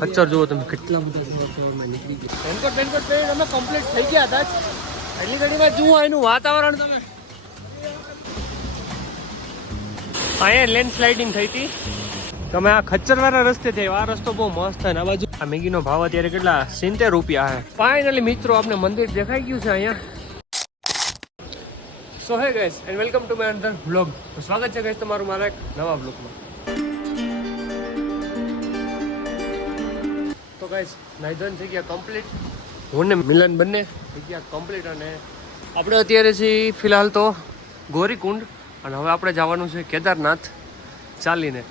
ખચ્ચર જુઓ તમે કેટલા બધા સવારમાં નીકળી ગયા. રેનકોટ પહેરીને અમે કમ્પ્લીટ થઈ ગયા હતા એટલી ઘડીમાં જુઓ એનું વાતાવરણ તમે. અહીંયા લેન્ડસ્લાઇડિંગ થઈ હતી. તમે આ ખચ્ચરવાળા રસ્તે થયો. આ રસ્તો બહુ મસ્ત છે. આ બાજુ આ મેગીનો ભાવ અત્યારે કેટલા 70 રૂપિયા છે. ફાઇનલી મિત્રો આપણે મંદિર દેખાઈ ગયું છે અહીંયા. So hey guys and welcome to my another vlog. તો સ્વાગત છે ગાઈસ તમારું મારા એક નવા વ્લોગમાં. તો ગાઈસ નાઈધન થઈ ગયા કમ્પ્લીટ. હું ને મિલન બંને થઈ ગયા કમ્પ્લીટ. અને આપણે અત્યારે છીએ ફિલહાલ તો ગોરીકુંડ. અને હવે આપણે જવાનું છે કેદારનાથ ચાલીને.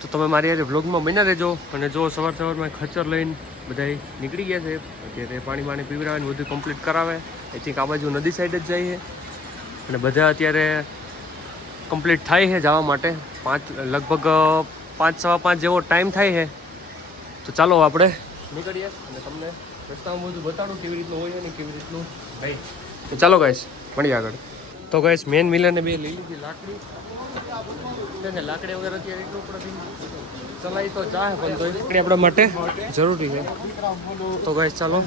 તો તમે મારી આજે વ્લોગમાં બન્યા રહેજો. અને જો સવારમાં ખચ્ચર લઈને બધા નીકળી ગયા છે. અત્યારે પાણી પીવડાવે બધું કમ્પ્લીટ કરાવે. આઈ થિંક આ બાજુ નદી સાઈડ જ જાય છે. અને બધા અત્યારે કમ્પ્લીટ થાય છે જવા માટે. લગભગ 5-5:15 જેવો ટાઈમ થાય છે. તો ચાલો આપણે નીકળીએ અને તમને રસ્તામાં બધું બતાડું કેવી રીતનું હોય અને કેવી રીતનું ભાઈ. તો ચાલો ગાઈસ મળીએ આગળ. તો ગાઈસ મેન મિલરને બે લઈ લીધી લાકડી. લાકડી વગર અત્યારે એટલું ઉપરથી ચલાવી તો જાય પણ તો લાકડી આપણા માટે જરૂરી છે. તો ગાઈસ ચાલો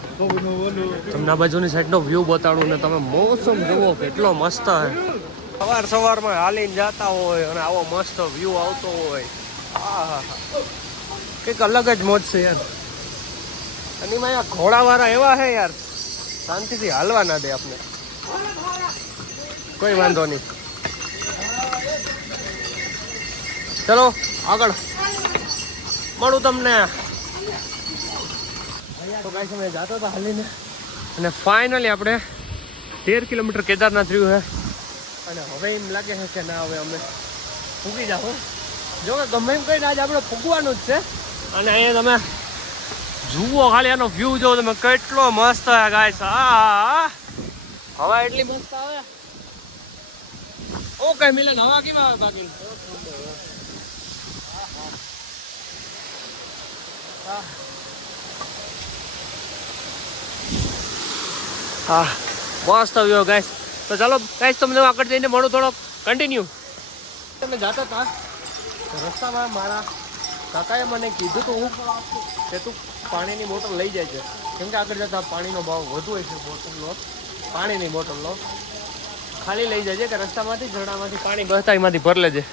તમને આ બાજુની સાઈડનો વ્યૂ બતાડું ને તમે મોસમ જુઓ કેટલો મસ્ત છે. સવારમાં હાલીને જતા હોય અને આવો મસ્ત વ્યૂ આવતો હોય. કંઈક અલગ જ મોજ છે યાર. અને એમાં આ ઘોડાવાળા એવા છે યાર શાંતિથી હાલવા ના દે આપણે. કોઈ વાંધો નહીં. ચલો આગળ મળું તમને. તો કાંઈ સમય જતો હતા હાલીને અને ફાઇનલી આપણે 13 કિલોમીટર કેદારનાથ રહ્યું છે. અને હવે એમ લાગે છે કે ના હવે અમે ફૂગી જાઓ. જો કે ગમે એમ કહીને આજે આપણે ફૂગવાનું જ છે. અને અહીંયા તમે જુઓ ખાલી આનો વ્યૂ જો તમે કેટલો મસ્ત છે ગાઈસ. હવા એટલી મસ્ત આવે. ઓકે મિલન હવા કેમ આવે બાકી? હા મસ્ત વ્યૂ ગાઈસ. તો ચાલો ગાઈસ તમને આગળ જઈને મળું થોડોક કન્ટિન્યુ. તમે જાતા હતા રસ્તામાં મારા કાકાએ મને કીધું તું કે તું પાણીની બોટલ લઈ જાય છે. કેમ કે આગળ જતાં પાણીનો ભાવ વધુ હોય છે. બોટલનો પાણીની બોટલનો ખાલી લઈ જાય છે કે રસ્તામાંથી ઝરણામાંથી પાણી બહતા એમાંથી ભરી લેજે.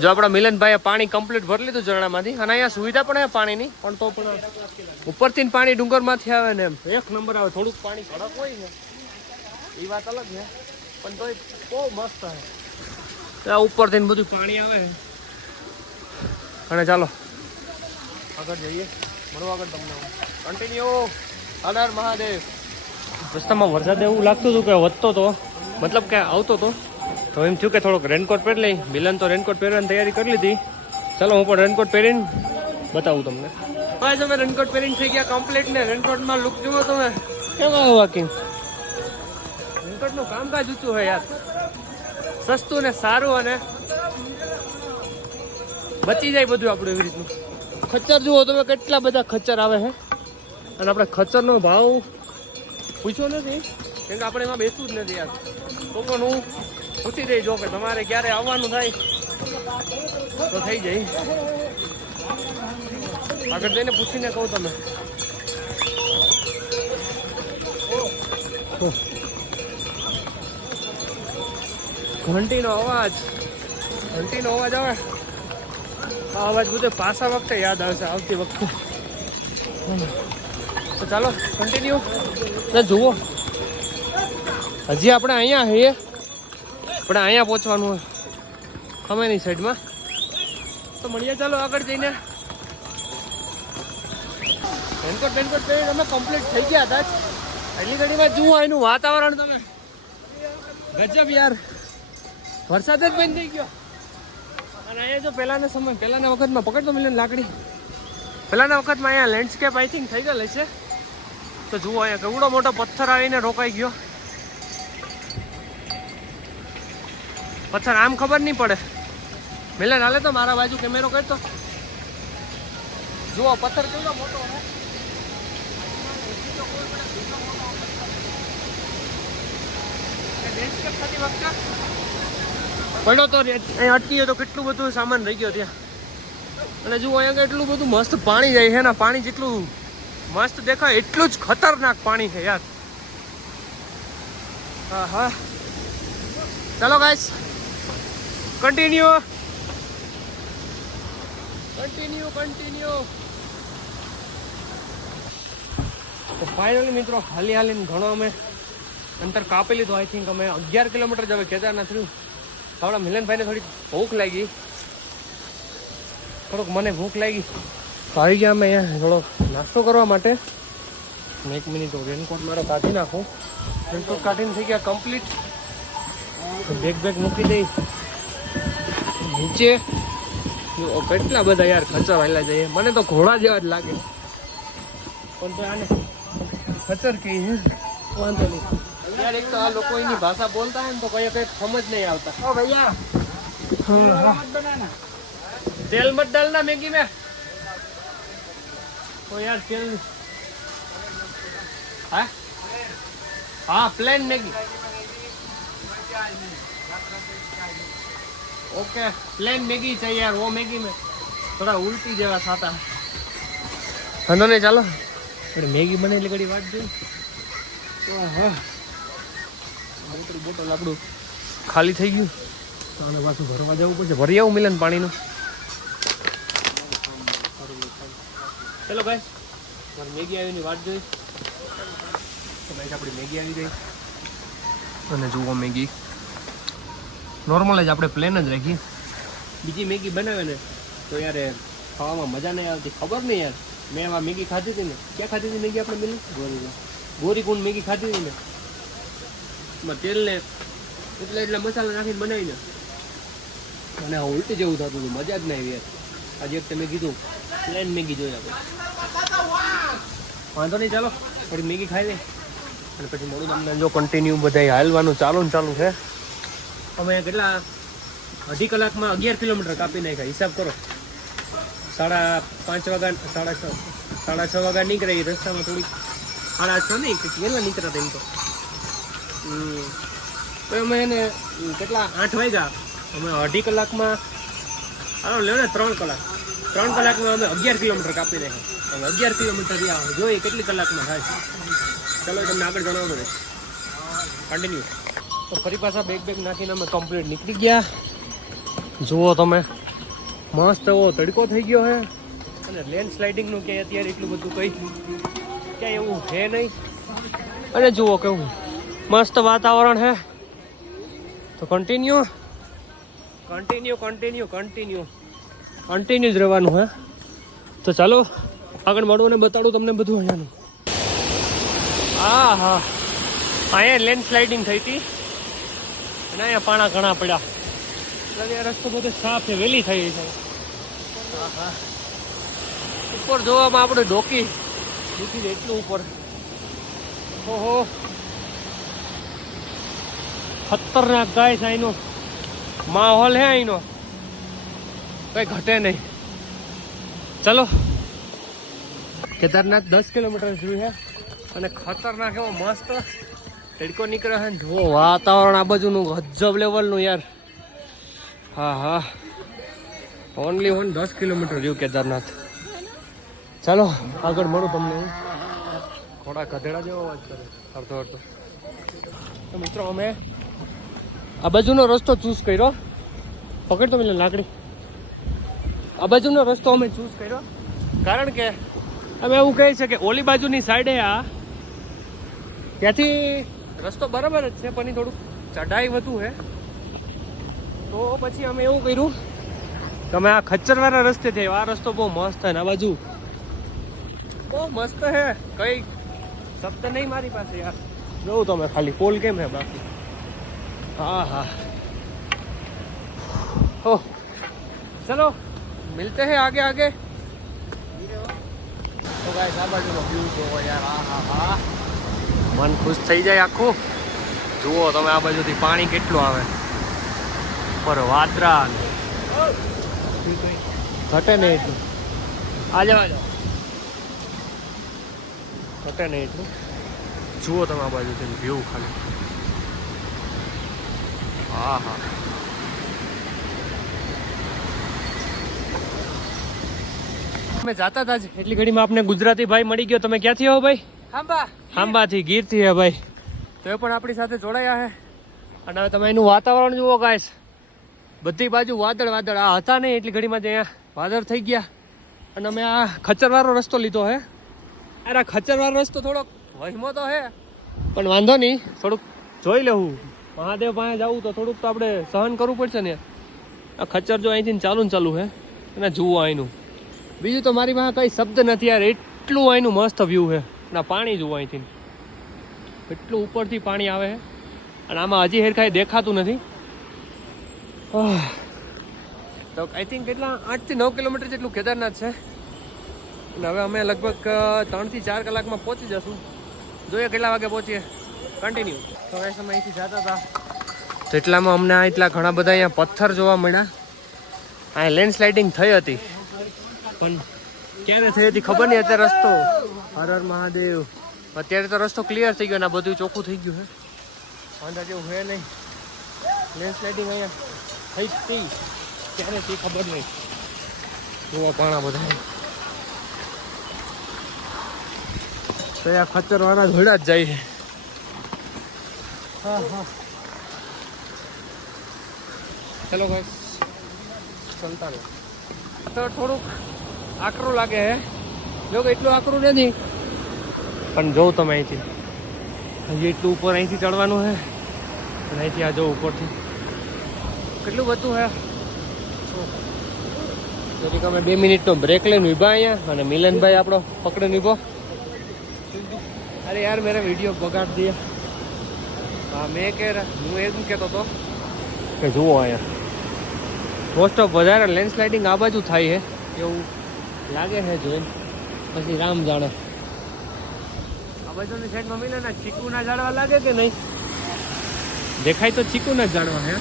જો આપણા મિલનભાઈએ પાણી કમ્પ્લીટ ભરી લીધું ઝરણામાંથી. અને અહીંયા સુવિધા પણ પાણીની પણ તો પણ ઉપરથી પાણી ડુંગરમાંથી આવે ને એમ એક નંબર આવે. થોડુંક પાણી કડક હોય ને એ વાત અલગ છે પણ તો બહુ મસ્ત છે. ઉપરથી બધું પાણી આવે. અને ચાલો આગળ જઈએ મળો આગળ તમને કન્ટિન્યુ. હર મહાદેવ. રસ્તામાં વરસાદ એવું લાગતું હતું કે વધતો હતો મતલબ કે આવતો હતો. તો એમ થયું કે થોડોક રેનકોટ પહેરી લઈ. મિલન તો રેનકોટ પહેરવાની તૈયારી કરી લીધી. ચાલો હું પણ રેનકોટ પહેરીને બતાવું તમને. ભાઈ તમે રેનકોટ પહેરીને થઈ ગયા કમ્પ્લીટ ને રેનકોટમાં લુક જુઓ તમે કેમ આવે બાકી. રેનકોટનું કામકાજ ઊંચું હોય યાર. સસ્તું ને સારું અને બચી જાય બધું આપણું એવી રીતનું. ખચ્ચર જુઓ તમે કેટલા બધા ખચ્ચર આવે છે. અને આપણે ખચ્ચરનો ભાવ પૂછ્યો નથી કેમ કે આપણે એમાં બેસવું જ નથી યાર. તો પણ હું પૂછી દઈ જો કે તમારે ક્યારે આવવાનું થાય તો થઈ જાય. આગળ જઈને પૂછીને કહું તમે. ઘંટીનો અવાજ આવે. આ અવાજ બધો પાછા વખતે યાદ આવશે આવતી વખતે. તો ચાલો કન્ટિન્યુ. જુઓ હજી આપણે અહીંયા છીએ. આપણે અહીંયા પહોંચવાનું હોય ખમેની સાઈડમાં. તો મળીએ ચાલો આગળ જઈને. રેનકોટ પહેરીને અમે કમ્પ્લીટ થઈ ગયા હતા એટલી ઘડીમાં જુઓ એનું વાતાવરણ તમે ગજબ યાર. વરસાદ જ બંધ થઈ ગયો. અને અહીંયા જો પહેલાના વખતમાં પકડતો મિલન લાકડી. પહેલાના વખતમાં અહીંયા લેન્ડસ્કેપ આઈ થિંક થઈ ગયેલ છે. તો જુઓ અહીંયા કેવડો મોટો પથ્થર આવીને રોકાઈ ગયો. પથ્થર આમ ખબર નહીં પડે. મિલન હાલે તો મારા બાજુ કેમેરો કરતો જુઓ પથ્થર કેવડો મોટો છે. લેન્ડસ્કેપ થતી વખતે પડ્યો તો અહીં અટકીએ તો કેટલું બધું સામાન રહી ગયો ત્યાં. અને જુઓ અહીંયા એટલું બધું મસ્ત પાણી જાય છે ને, પાણી જેટલું મસ્ત દેખાય એટલું જ ખતરનાક પાણી છે યાર. હા હા, ચાલો ગાઈસ, કન્ટિન્યુ. તો ફાઇનલી મિત્રો હાલીને ઘણો અમે અંતર કાપી લીધું. આઈ થિંક અમે 11 કિલોમીટર જ હવે કેદારનાથ રહ્યું. આપણા મિલનભાઈને થોડીક ભૂખ લાગી, મને ભૂખ લાગી તો આવી ગયા અમે અહીંયા થોડોક નાસ્તો કરવા માટે. 1 મિનિટ રેનકોટ મારો કાઢી નાખું. રેનકોટ કાઢીને થઈ ગયા કમ્પ્લીટ. બેગ મૂકી દઈ નીચે. કેટલા બધા યાર ખચર હાલ્યા જાય, મને તો ઘોડા જેવા જ લાગે, પણ તો આને ખચર કઈ વાંધો નહીં યાર. એક તો આ લોકો એની ભાષા બોલતા હોય ને તો કઈ સમજ નહીં આવતા. ઓ ભૈયા तेल मत डालना मैगी में. तो यार तेल हाँ हाँ plain Maggi. Okay plain Maggi चाहिए यार. वो मैगी में थोड़ा उल्टी जगह खाता है. वांधो नहीं, चालो मैगी बने એટલે ઘડી વાત જોઈ. હા બોટલ આપણું ખાલી થઈ ગયું તો આને પાછું ભરવા જવું પડશે. ભરી આવું મિલન પાણીનું. ચલો ભાઈ, મારી મેગી આવીની વાત જોઈ તો ભાઈ આપણી મેગી આવી ગઈ. અને જુઓ મેગી નોર્મલ જ આપણે પ્લેન જ રાખી. બીજી મેગી બનાવે ને તો યાર ખાવામાં મજા નહીં આવતી. ખબર નહીં યાર, મેં આ મેગી ખાધી હતી ને, ક્યાં ખાધી હતી મેગી આપણે મિલી ગોરીકુંડ મેગી ખાધી હતી ને, એમાં તેલને એટલા મસાલા નાખીને બનાવીને અને ઉલટી જેવું થતું હતું, મજા જ નહીં આવી યાર. આજે એક તમે કીધું પ્લેન મેગી જોઈએ આપણે. વાંધો નહીં, ચાલો થોડી મેગી ખાઈ લઈ અને પછી મોડું તમને જો કન્ટિન્યુ બધા હાલવાનું ચાલુ છે. અમે કેટલા 2.5 કલાકમાં 11 કિલોમીટર કાપી નાખ્યા. હિસાબ કરો, 5:30 વાગ્યા 6:30 વાગ્યા નીકળે. રસ્તામાં થોડીક 6:30 નહીં કેટલા નીકળ્યા એમ તો અમે એને કેટલા 8 વાગ્યા. અમે 2.5 કલાકમાં હાલો લે ને 3 કલાકમાં અમે 11 કિલોમીટર કાપી નાખ્યા. હવે 11 કિલોમીટર જોઈએ કેટલી કલાકમાં થાય. ચાલો તમને આગળ જણાવવાનું રહે, કન્ટિન્યુ. તો ફરી પાછા બેગ નાખીને અમે કમ્પ્લીટ નીકળી ગયા. જુઓ તમે મસ્ત એવો તડકો થઈ ગયો છે. અને લેન્ડ સ્લાઇડિંગનું ક્યાંય અત્યારે એટલું બધું ક્યાંય એવું છે નહીં. અને જુઓ કેવું મસ્ત વાતાવરણ છે. તો કન્ટિન્યુ જ રહેવાનું હે. તો ચાલો આગળ મળવું ને બતાડું તમને બધું અહીંયાનું. હા અહીંયા લેન્ડ સ્લાઇડિંગ થઈ હતી અને અહીંયા પાણા ઘણા પડ્યા. એટલે રસ્તો બધો સાફ છે, વહેલી થઈ છે. ઉપર જોવામાં આપણે ડોકી દે એટલું ઉપર. ઓહો ખતરનાક ગાય છે. અહીંનો માહોલ હે, અહીંનો કઈ ઘટે નહીં. ચલો કેદારનાથ 10 કિલોમીટર જોયું છે અને ખતરનાક એવો મસ્ત તડકો નીકળ્યો છે. જુઓ વાતાવરણ આ બાજુનું ગજબ લેવલનું યાર. હા ઓનલી 10 કિલોમીટર રહ્યું કેદારનાથ. ચાલો આગળ મળું તમને. થોડા ગધેડા જેવો અવાજ કરે અડધો. તો મિત્રો અમે આ બાજુનો રસ્તો ચૂઝ કર્યો. પકડતો મિલન લાકડી. આ બાજુનો રસ્તો અમે ચૂઝ કર્યો કારણ કે અમે એવું કહે છે કે ઓલી બાજુની સાઈડે ત્યાંથી રસ્તો બરાબર જ છે પણ એ થોડુંક ચઢાઈ વધુ છે. તો પછી અમે એવું કર્યું કે અમે આ ખચ્ચરવાળા રસ્તે થઈએ. આ રસ્તો બહુ મસ્ત છે ને આ બાજુ બહુ મસ્ત છે. કઈ શબ્દ નહીં મારી પાસે યાર. જોઉં તમે ખાલી પોલ કેમ છે બાકી. હા हो चलो मिलते हैं आगे. तो गाइस આ બાજુનો વ્યૂ જોવો યાર. હા મન ખુશ થઈ જાય આખું. જુઓ તમે આ બાજુથી પાણી કેટલું આવે પર વાદરા ઘટે નહીં એટલું. આ જાવ ઘટે નહીં એટલું. જુઓ તમે આ બાજુથી વ્યૂ ખાલી. હા અમે જાતા હતા જ એટલી ઘડીમાં આપણે ગુજરાતી ભાઈ મળી ગયો. તમે ક્યાંથી આવો ભાઈ? ખાંભાથી, ગીરથી હે ભાઈ. તો એ પણ આપણી સાથે જોડાયા છે. અને હવે તમે એનું વાતાવરણ જુઓ ગાઈસ, બધી બાજુ વાદળ વાદળ. આ હતા નહીં એટલી ઘડીમાં જ અહીંયા વાદળ થઈ ગયા. અને અમે આ ખચ્ચરવાળો રસ્તો લીધો હે. અરે આ ખચ્ચરવાળો રસ્તો થોડોક વહેમો તો હે, પણ વાંધો નહીં, થોડુંક જોઈ લેવું. મહાદેવ પાસે જવું તો થોડુંક તો આપણે સહન કરવું પડશે ને. આ ખચ્ચર જો અહીંથી ચાલુ હે અને જુઓ અહીંનું. બીજું તો મારી પાસે કંઈ શબ્દ નથી યાર, એટલું અહીંનું મસ્ત વ્યૂ છે. ના પાણી જુઓ અહીંથી, એટલું ઉપરથી પાણી આવે છે. અને આમાં હજી હેર કાંઈ દેખાતું નથી. તો આઈ થિંક કેટલા 8 થી 9 કિલોમીટર જેટલું કેદારનાથ છે. અને હવે અમે લગભગ 3 થી 4 કલાકમાં પહોંચી જશું. જોઈએ કેટલા વાગે પહોંચીએ. કન્ટિન્યુ. તો એ સમય અહીંથી જતા હતા તો એટલામાં અમને એટલા ઘણા બધા અહીંયા પથ્થર જોવા મળ્યા. અહીંયા લેન્ડસ્લાઇડિંગ થઈ હતી, પણ ક્યારે થઈ હતી ખબર નહીં. અત્યારે રસ્તો હર હર મહાદેવ, અત્યારે તો રસ્તો ક્લિયર થઈ ગયો ને બધું ચોખ્ખું થઈ ગયું છે. વાંધા જેવું હે નહીં. લેન્ડસ્લાઇડિંગ અહીંયા થઈ હતી ક્યારે તે ખબર નહીં. જોવા પાણા બધા તો આ ખચ્ચરવાળા ધોળા જ જાય છે. હા ચલો ભાઈ ચાલતા રહો. તો થોડુંક આકરું લાગે છે. જો કે એટલું આકરું નથી, પણ જોઉં તમે અહીંથી હજી એટલું ઉપર અહીંથી ચડવાનું છે. અને અહીંથી આ જો ઉપરથી કેટલું બધું છે. તો અમે 2 મિનિટનો બ્રેક લઈને ઊભા અહીંયા. અને મિલનભાઈ આપણો પકડીને ઊભો. અરે યાર મેરે વિડીયો બગાડ દિયા. હા હું એમ કહેતો હતો કે જુઓ અહીંયા મોસ્ટ ઓફ વધારે લેન્ડસ્લાઇડિંગ આ બાજુ થાય છે એવું લાગે છે જોઈને. પછી રામ જાણે. આ બાજુની સાઈડમાં મિલે ને ચીકુના ઝાડવા લાગે કે નહીં દેખાય તો ચીકુના જ ઝાડવા હે.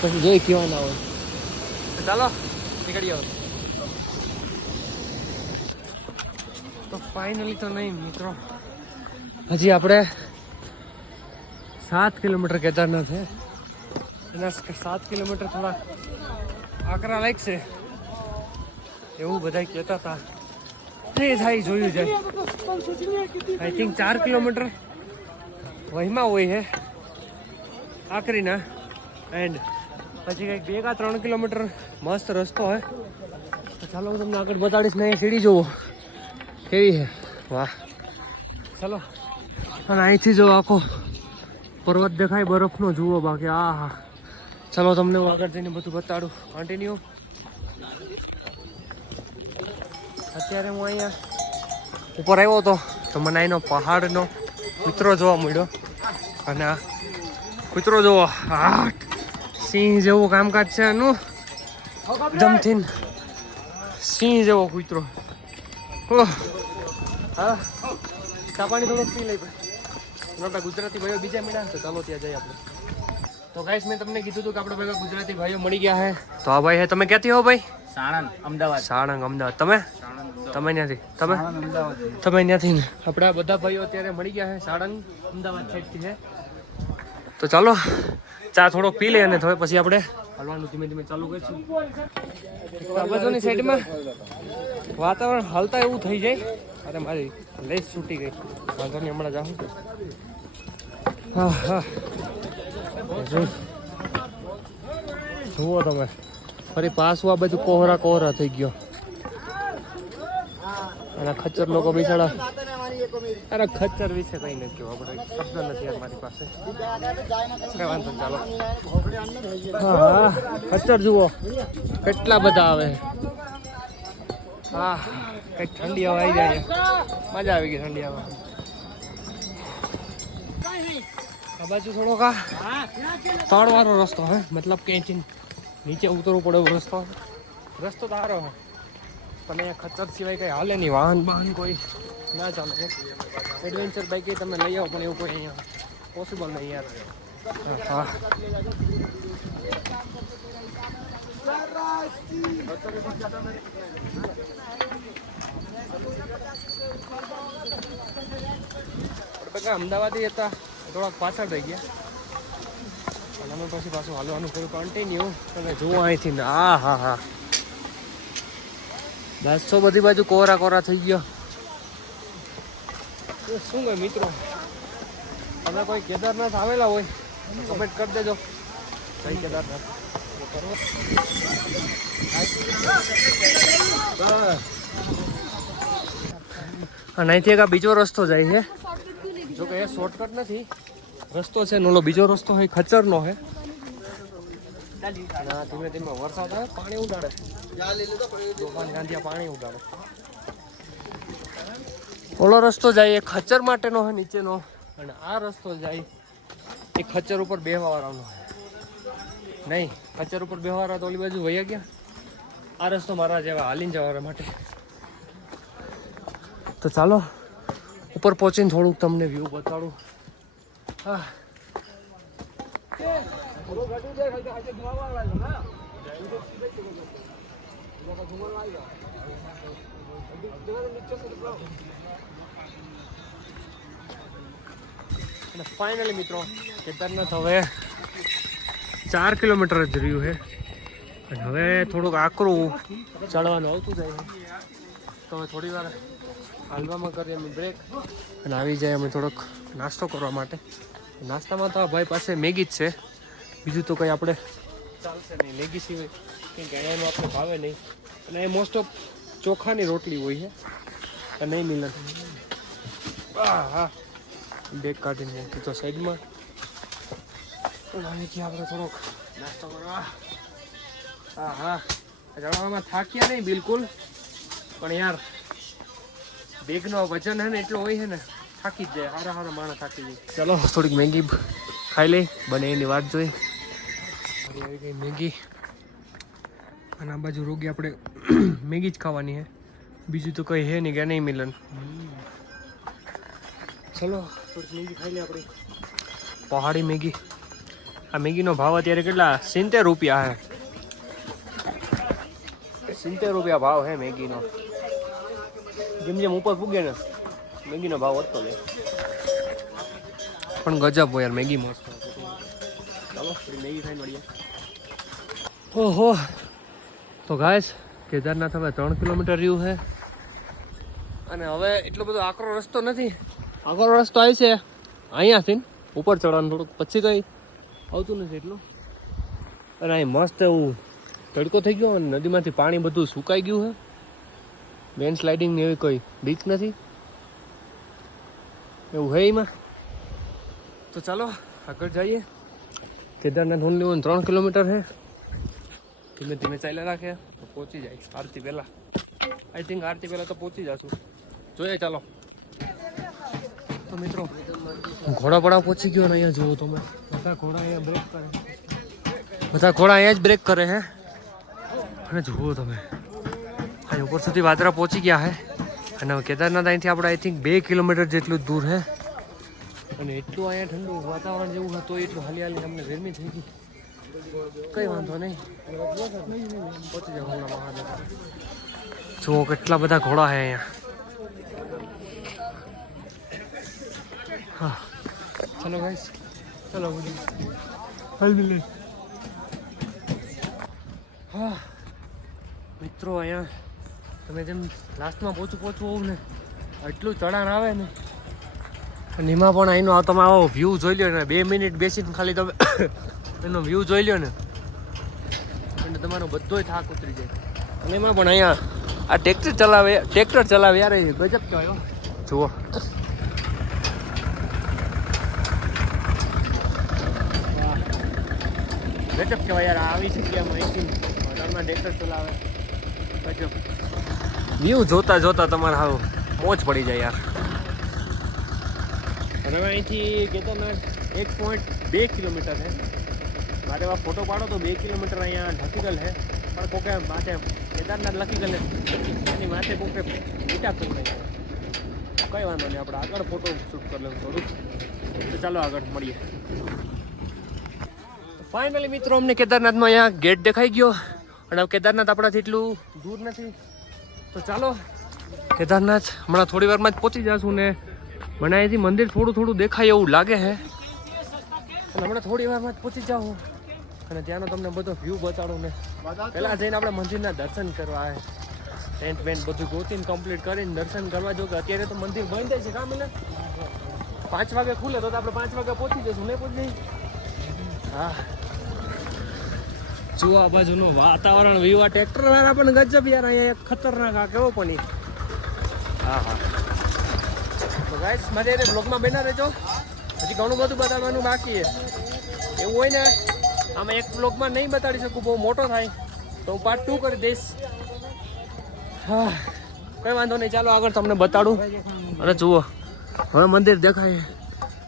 પછી જોઈ કેવા ના હોય. ચાલો નીકળી આવો. તો ફાઇનલી તો નહીં મિત્રો, હજી આપણે 7 કિલોમીટર કેદારનાથ છે. એના 7 કિલોમીટર થોડા આકરા લાગશે એવું બધા કહેતા હતા. એ થાય જોયું જાય. આઈ થિંક 4 કિલોમીટર વહીમાં હોય છે આકરીના. એન્ડ પછી કંઈક 2 કે 3 કિલોમીટર મસ્ત રસ્તો હોય. તો ચાલો હું તમને આગળ બતાડીશ ને. સીડી જુઓ કેવી છે, વાહ. ચાલો. અને અહીંથી જો આખો પર્વત દેખાય બરફનો જુઓ. બાકી આ હા ચલો તમને હું આગળ જઈને બધું બતાડું. કન્ટિન્યુ. અત્યારે હું અહીંયા ઉપર આવ્યો હતો તો મને અહીંનો પહાડનો કૂતરો જોવા મળ્યો. અને આ કૂતરો જોવો, સિંહ જેવું કામકાજ છે આનું. જમથીન સિંહ જેવો કૂતરો. હા ચા પાણી થોડુંક પી લઈ ભાઈ. આપણા ગુજરાતી ભાઈઓ બીજા મળ્યા તો ચાલો ત્યાં જઈએ આપણે. તો ગાઈસ મેં તમને કીધું હતું કે આપણે ભેગા ગુજરાતી ભાઈઓ મળી ગયા છે. તો આ ભાઈ છે. તમે ક્યાંથી હો ભાઈ? સાણંદ અમદાવાદ. સાણંદ અમદાવાદ. તમે ત્યાંથી? તમે ત્યાંથી ને? આપણા બધા ભાઈઓ અત્યારે મળી ગયા છે સાણંદ અમદાવાદ સાઈડથી છે. તો ચાલો ચા થોડોક પી લે અને પછી આપણે હલવાનું ધીમે ધીમે ચાલુ કરીશું. આ બાજુની સાઈડમાં વાતાવરણ હાલતા એવું થઈ જાય. અરે મારી લેસ છૂટી ગઈ. વાંધો નહીં, હમણાં જાઉં. હા હા જુઓ તમે ફરી પાછું આ બધું કોહરા થઈ ગયો. અને ખચ્ચર લોકો બિચારા. અરે ખચ્ચર વિશે કઈ નથી કહ્યું આપણે, શબ્દ નથી યાર મારી પાસે. કઈ વાંધો ચાલો. હા ખચ્ચર જુઓ કેટલા બધા આવે. હા કઈક ઠંડી હવા આવી જાય. મજા આવી ગઈ ઠંડી હવા. આ બાજુ થોડોક તળવાળો રસ્તો હે, મતલબ કે અહીંથી નીચે ઉતરવું પડે એવો રસ્તો. રસ્તો તો સારો હે, પણ અહીંયા ખચ્ચર સિવાય કંઈ હાલે નહીં. વાહન કોઈ ના ચાલે. એડવેન્ચર બાઇક તમે લઈ આવો પણ એવું કોઈ અહીંયા પોસિબલ નહીં યાર. હા અમદાવાદી હતા થોડાક પાછળ થઈ ગયા. અને અમે પછી પાછું હાલવાનું કર્યું કન્ટિન્યુ. તમે જુઓ અહીંથી. હા બસો બધી બાજુ કોરા કોરા થઈ ગયો. શું હોય મિત્રો, તમે કોઈ કેદારનાથ આવેલા હોય કમેન્ટ કરી દેજો. કઈ કેદારનાથ અહીંથી એક આ બીજો રસ્તો જાય છે. જો કે એ શોર્ટકટ નથી, રસ્તો છે ઓલો બીજો રસ્તો હોય ખચ્ચરનો છે. ધીમે ધીમે વરસાદ આવે, પાણી ઉડાડે, તોફાન ગાંધિયા પાણી ઉડાડે. ઓલો રસ્તો જાય એ ખચ્ચર માટેનો હોય નીચેનો, અને આ રસ્તો જાય એ ખચ્ચર ઉપર બેહવાવાળાનો હોય. નહીં, ખચ્ચર ઉપર બેહવાવાળા તો ઓલી બાજુ વયા ગયા. આ રસ્તો મારા જેવા હાલીને જવા માટે. તો ચાલો ઉપર પહોંચીને થોડુંક તમને વ્યૂ બતાડું. હા, અને ફાઇનલી મિત્રો કેદારનાથ હવે 4 કિલોમીટર જ રહ્યું છે. અને હવે થોડુંક આકરું ચડવાનું આવતું જાય છે. તો હવે થોડી વાર હાલવામાં કરીએ અમે બ્રેક અને આવી જાય અમે થોડોક નાસ્તો કરવા માટે. નાસ્તામાં તો આ ભાઈ પાસે મેગી જ છે, બીજું તો કંઈ આપણે ચાલશે નહીં. મેગી સિવાય કંઈ એનું આપણે ભાવે નહીં. અને એ મોસ્ટ ઓફ ચોખાની રોટલી હોય છે, નહીં મિલન. હા, બેગ કાઢીને મૂકી તો સાઈડમાં. અહીંથી આપણે થોડોક નાસ્તો કરવા. હા હા, ચડવામાં થાક્યા નહીં બિલકુલ, પણ યાર બેગનો વજન હે ને એટલો હોય છે ને, થાકી જ જાય. હારા હારા માણસ થાકી જાય. ચલો થોડીક મેગી ખાઈ લઈ, બને એની વાત જોઈ. આવી ગઈ મેગી, અને આ બાજુ રોગી આપણે મેગી જ ખાવાની છે, બીજું તો કંઈ હે નહીં કે નહીં મિલન. ચલો થોડીક મેગી ખાઈ લે આપણી પહાડી મેગી. આ મેગીનો ભાવ અત્યારે કેટલા? 70 રૂપિયા હે. 70 રૂપિયા ભાવ હે મેગીનો. જેમ જેમ ઉપર પૂગે ને મેગીનો ભાવ વધતો જાય. પણ ગજબ હોય યાર, મેગી મસ્ત. ચાલો મેગી ખાઈને મળીએ. ઓહો, તો ગાઈસ કેદારનાથ હવે 3 કિલોમીટર રહ્યું છે. અને હવે એટલો બધો આકરો રસ્તો નથી. આકરો રસ્તો આવી છે અહીંયાથી ઉપર ચડવાનું, થોડુંક પછી કંઈ આવતું નથી એટલું. અને અહીં મસ્ત એવું તડકો થઈ ગયો, અને નદીમાંથી પાણી બધું સુકાઈ ગયું છે. લેન્ડ સ્લાઇડિંગની એવી કોઈ બીક નથી એવું હે એમાં. તો ચાલો આગળ જઈએ. કેદારનાથ ઓનલી 3 કિલોમીટર છે. ધીમે ધીમે ચાલ્યા રાખે તો પહોંચી જાય આરતી પહેલાં. આઈ થિંક આરતી પહેલાં તો પહોંચી જશું, જોઈએ. ચાલો તો મિત્રો ઘોડાપડા પહોંચી ગયો ને અહીંયા જુઓ તમે, બધા ઘોડા અહીંયા બ્રેક કરે, બધા ઘોડા અહીંયા જ બ્રેક કરે છે. અને જુઓ તમે અહીં ઉપર સુધી વાદરા પહોંચી ગયા છે. અને કેદારનાથ અહીંથી આપણે આઈ થિંક 2 કિલોમીટર જેટલું દૂર છે. અને એટલું અહીંયા ઠંડુ વાતાવરણ જેવું હતું, એટલું હાલી હાલી અમને ગરમી થઈ ગઈ. કંઈ વાંધો નહીં, પહોંચી જાવ હમણાં મહાદેવ. જુઓ કેટલા બધા ઘોડા છે અહીંયા. હા ચલો ગાઈસ, ચલો બધું. હા મિત્રો, અહીંયા તમે જેમ લાસ્ટમાં પહોંચવું હોવ ને એટલું ચઢાણ આવે ને, અને એમાં પણ અહીંનો તમે આવો વ્યૂ જોઈ લો ને, 2 મિનિટ બેસીને ખાલી તમે એનો વ્યૂ જોઈ લો ને, એટલે તમારો બધોય થાક ઉતરી જાય. અને એમાં પણ અહીંયા આ ટ્રેક્ટર ચલાવે યાર, એ ગજબ કહેવાય. જુઓ ગજબ કહેવાય યાર, આવી જગ્યામાં અહીંથી ઘરમાં ટ્રેક્ટર ચલાવે, ગજબ. વ્યૂ જોતા જોતા તમારે હાવ મોજ પડી જાય યાર. અને હવે અહીંથી કેદારનાથ 1.2 કિલોમીટર છે. મારે એવા ફોટો પાડો તો 2 કિલોમીટર અહીંયા ઢકીગલ છે, પણ કોકે માથે કેદારનાથ લખી ગયેલ એની માથે કોકે મીટા કરી નાખ્યા. કંઈ વાંધો નહીં, આપણે આગળ ફોટો શૂટ કરી લેવું થોડુંક. તો ચાલો આગળ મળીએ. ફાઇનલી મિત્રો અમને કેદારનાથમાં અહીંયા ગેટ દેખાઈ ગયો. અને કેદારનાથ આપણાથી એટલું દૂર નથી. તો ચાલો કેદારનાથ હમણાં થોડી વારમાં જ પહોંચી જશું. ને મને અહીંથી મંદિર થોડું થોડું દેખાય એવું લાગે છે. અને હમણાં થોડી વારમાં જ પહોંચી જાઉં અને ત્યાંનો તમને બધો વ્યૂ બતાડું. ને પહેલાં જઈને આપણે મંદિરના દર્શન કરવા આવે. ટેન્ટ વેન્ટ બધું ગોતીને કમ્પ્લીટ કરીને દર્શન કરવા જો કે અત્યારે તો મંદિર બંધ છે. કામ એટલે 5 વાગે ખુલે તો આપણે 5 વાગે પહોંચી જઈશું. નહીં પહોંચી? હા, જો આ બાજુનું વાતાવરણ વ્યૂ, આ ટ્રેક્ટર વાળા પણ ગજબ યાર. અહીંયા એક ખતરનાક આ કેવો પણ. હા હા, તો ગાઈસ મારે એને બ્લોગમાં બેના રહેજો. હજી ઘણું બધું બતાવવાનું બાકી છે. એવું હોય ને આમાં એક બ્લોગમાં નહીં બતાડી શકું, બહુ મોટો થાય તો હું પાર્ટ 2 કરી દઈશ. હા, કંઈ વાંધો નહીં. ચાલો આગળ તમને બતાડું. અને જુઓ હવે મંદિર દેખાય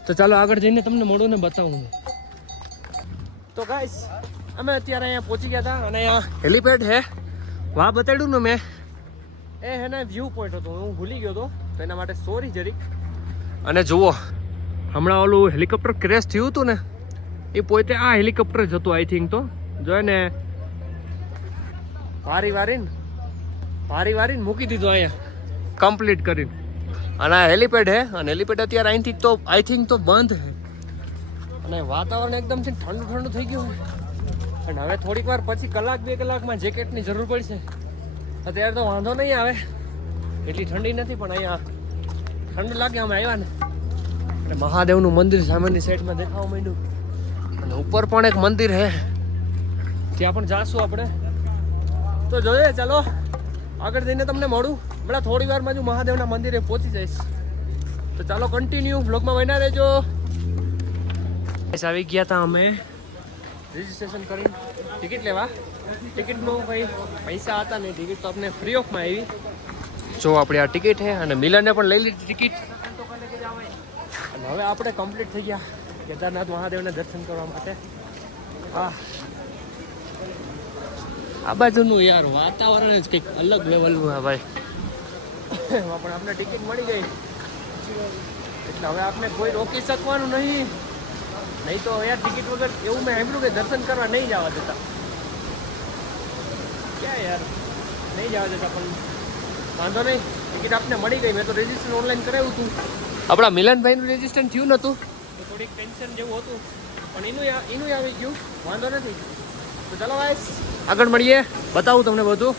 તો ચાલો આગળ જઈને તમને મળું ને બતાવું. તો ગાઈસ અમે અત્યારે અહીંયા પહોંચી ગયા હતા અને અહીંયા હેલીપેડ છે. વાહ બતાડ્યું ને મેં, એ હે ને વ્યૂ પોઈન્ટ હતો, હું ભૂલી ગયો હતો તો એના માટે સોરી જરીક. અને જુઓ હમણાં ઓલું હેલિકોપ્ટર ક્રેશ થયું હતું ને, એ પોતે આ હેલિકોપ્ટર જ હતું આઈ થિંક. તો જોઈ ને ભારી વારીને મૂકી દીધું અહીંયા કમ્પ્લીટ કરીને. અને આ હેલીપેડ હે અને હેલીપેડ અત્યારે આઈ થિંક તો બંધ છે. અને વાતાવરણ એકદમથી ઠંડુ થઈ ગયું છે. અને હવે થોડીક વાર પછી 1-2 કલાકમાં જેકેટની જરૂર પડશે. અત્યારે તો વાંધો નહીં આવે, એટલી ઠંડી નથી, પણ અહીંયા ઠંડ લાગે. અમે આવ્યા ને અને મહાદેવનું મંદિર સામેની સાઈડમાં દેખાવા માંડ્યું. અને ઉપર પણ એક મંદિર છે, ત્યાં પણ જાશું આપણે. તો જોઈએ, ચાલો આગળ જઈને તમને મળું. હમણાં થોડી વારમાં જ મહાદેવના મંદિરે પહોંચી જઈશ. તો ચાલો કન્ટિન્યુ બ્લોગમાં બન્યા રહેજો. આવી ગયા હતા અમે રજીસ્ટ્રેશન કરીને ટિકિટ લેવા. ટિકિટનું કંઈ પૈસા હતા નહીં, ટિકિટ તો આપણે ફ્રી ઓફમાં આવી. જો આપણી આ ટિકિટ છે અને મિલનને પણ લઈ લીધી ટિકિટ. અને હવે આપણે કમ્પ્લીટ થઈ ગયા કેદારનાથ મહાદેવના દર્શન કરવા માટે. હા, આ બાજુનું યાર વાતાવરણ જ કંઈક અલગ લેવલનું હા ભાઈ. એમાં પણ આપણે ટિકિટ મળી ગઈ એટલે હવે આપણે કોઈ રોકી શકવાનું નહીં તો યાર ટિકિટ વગર એવું મેં સાંભળ્યું કે દર્શન કરવા નહીં જવા દેતા. ક્યાં યાર નહીં જવા દેતા, પણ વાંધો નહીં, ટિકિટ આપને મળી ગઈ. મેં તો રજીસ્ટ્રેશન ઓનલાઈન કરાવ્યું હતું. આપણા મિલનભાઈનું રજીસ્ટ્રેશન થયું નહોતું તો થોડીક ટેન્શન જેવું હતું, પણ એનું આવી ગયું, વાંધો નથી. તો ચાલો ગાઈસ આગળ મળીએ, બતાવું તમને બધું.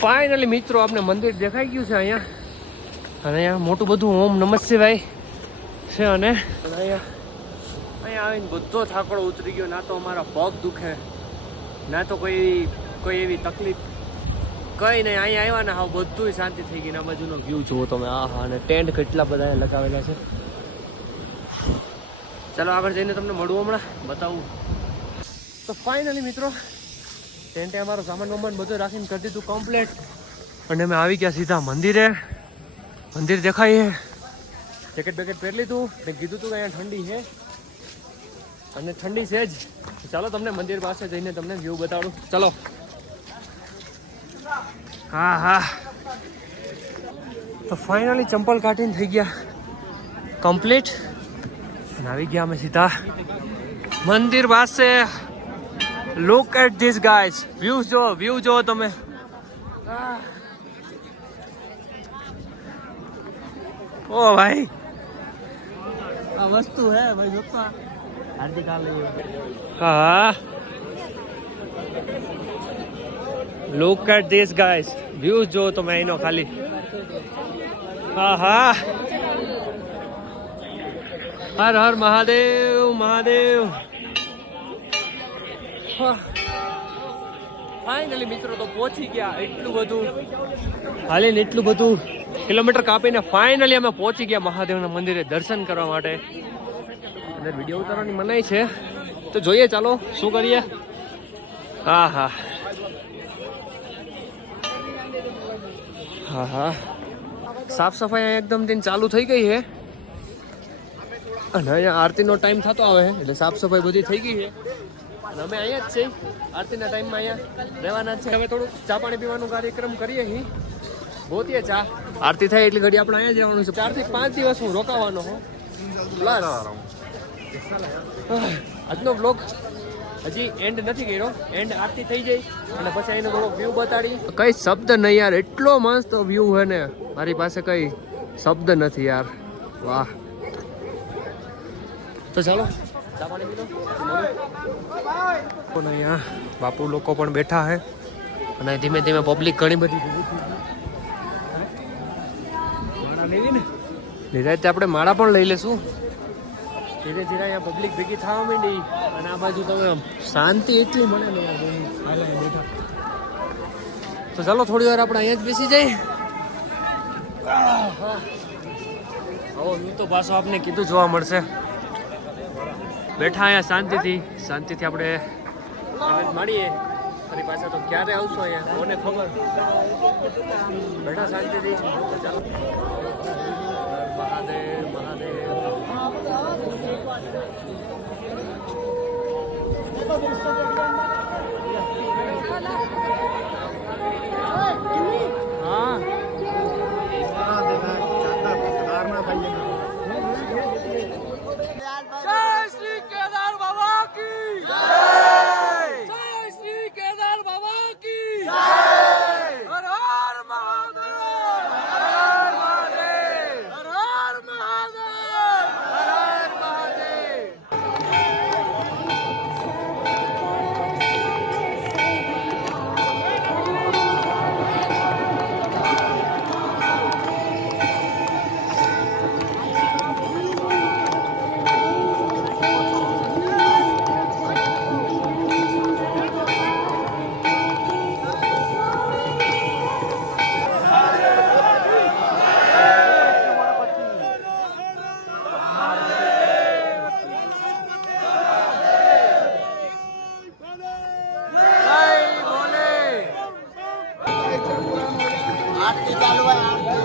ફાઇનલી મિત્રો આપણે મંદિર દેખાઈ ગયું છે અહીંયા. અને અહીંયા મોટું બધું ઓમ નમઃ શિવાય છે. અને અહીંયા આવીને બધો થાકડો ઉતરી ગયો. ના તો અમારા પગ દુખે, ના તો કોઈ એવી તકલીફ, કંઈ નહીં. અહીંયા આવ્યા ને હા બધું શાંતિ થઈ ગઈ. આ બાજુનો વ્યૂ જુઓ તમે. હા, અને ટેન્ટ કેટલા બધા લગાવેલા છે. ચાલો આગળ જઈને તમને મળવું, હમણાં બતાવું. તો ફાઇનલી મિત્રો ટેન્ટે અમારો સામાન બધું રાખીને કરી દીધું કમ્પ્લીટ. અને અમે આવી ગયા સીધા મંદિરે. મંદિર દેખાય, જેકેટ બેકેટ પહેરી લીધું. મેં કીધું હતું કે અહીંયા ઠંડી છે અને ઠંડી છે જ. ચાલો તમને મંદિર પાસે જઈને તમને વ્યૂ બતાડું. ચલો. હા, તો ફાઇનલી ચંપલ કાઢીને થઈ ગયા કમ્પ્લીટ અને આવી ગયા અમે સીધા મંદિર પાસે. Look at this guys, view જો તમે. ઓ ભાઈ આ વસ્તુ હે ભાઈ, જોતા હાર્દિક આ લઈ. હા, look at this guys, view જો તમે એનો ખાલી. હા, હર હર મહાદેવ. ફાઇનલી મિત્રો તો પહોંચી ગયા. એટલું બધું કિલોમીટર કાપીને ફાઇનલી અમે પહોંચી ગયા મહાદેવના મંદિરે દર્શન કરવા માટે. અંદર વિડીયો ઉતારવાની મનાઈ છે તો જોઈએ, ચાલો શું કરીએ. હા, સાફ સફાઈ એકદમ ચાલુ થઈ ગઈ છે. અને અહીંયા આરતીનો ટાઈમ થતો આવે એટલે સાફ સફાઈ બધી થઈ ગઈ છે. અને અમે અહીંયા જ છીએ આરતીના ટાઈમમાં, અહીંયા રહેવાના છે. હવે થોડું ચા પાણી પીવાનું કાર્યક્રમ કરીએ અહીં, ગોતીએ ચા. આરતી થાય એટલી ઘડી આપણે અહીંયા જવાનું છે. 4 થી 5 દિવસ હું રોકાવાનો હું. પ્લસ આજનો બ્લોગ હજી એન્ડ નથી કર્યો. એન્ડ આરતી થઈ જાય અને પછી અહીંનો થોડો વ્યૂ બતાડી. કઈ શબ્દ નહીં યાર, એટલો મસ્ત વ્યૂ છે ને, મારી પાસે કઈ શબ્દ નથી યાર. વાહ. તો ચાલો ચા પાણી પીલો. અહીંયા બાપુ લોકો પણ બેઠા છે અને ધીમે ધીમે પબ્લિક ઘણી બધી નિરાતે આપણે માળા પણ લઈ લેશું. ધીરે ધીરે અહીંયા પબ્લિક ભેગી થવા માંડી અને આ બાજુ તમે શાંતિ એટલી મળે ને બેઠા. તો ચાલો થોડી વાર આપણે અહીંયા જ બેસી જઈએ. હવે હું તો પાછો આપને કીધું જોવા મળશે. બેઠા અહીંયા શાંતિથી આપણે આનંદ માણીએ. ફરી પાછા તો ક્યારે આવશો અહીંયા કોને ખબર. બેઠા શાંતિથી. ચાલો મહાદેવ મહાદેવ. જય શ્રી કેદાર બાબા કી જય. જય શ્રી કેદાર બાબા કી જય. હર હર મહાદેવ. હર હર મહાદેવ. હર હર મહાદેવ. હર હર મહાદેવ. आरती चालू आहे.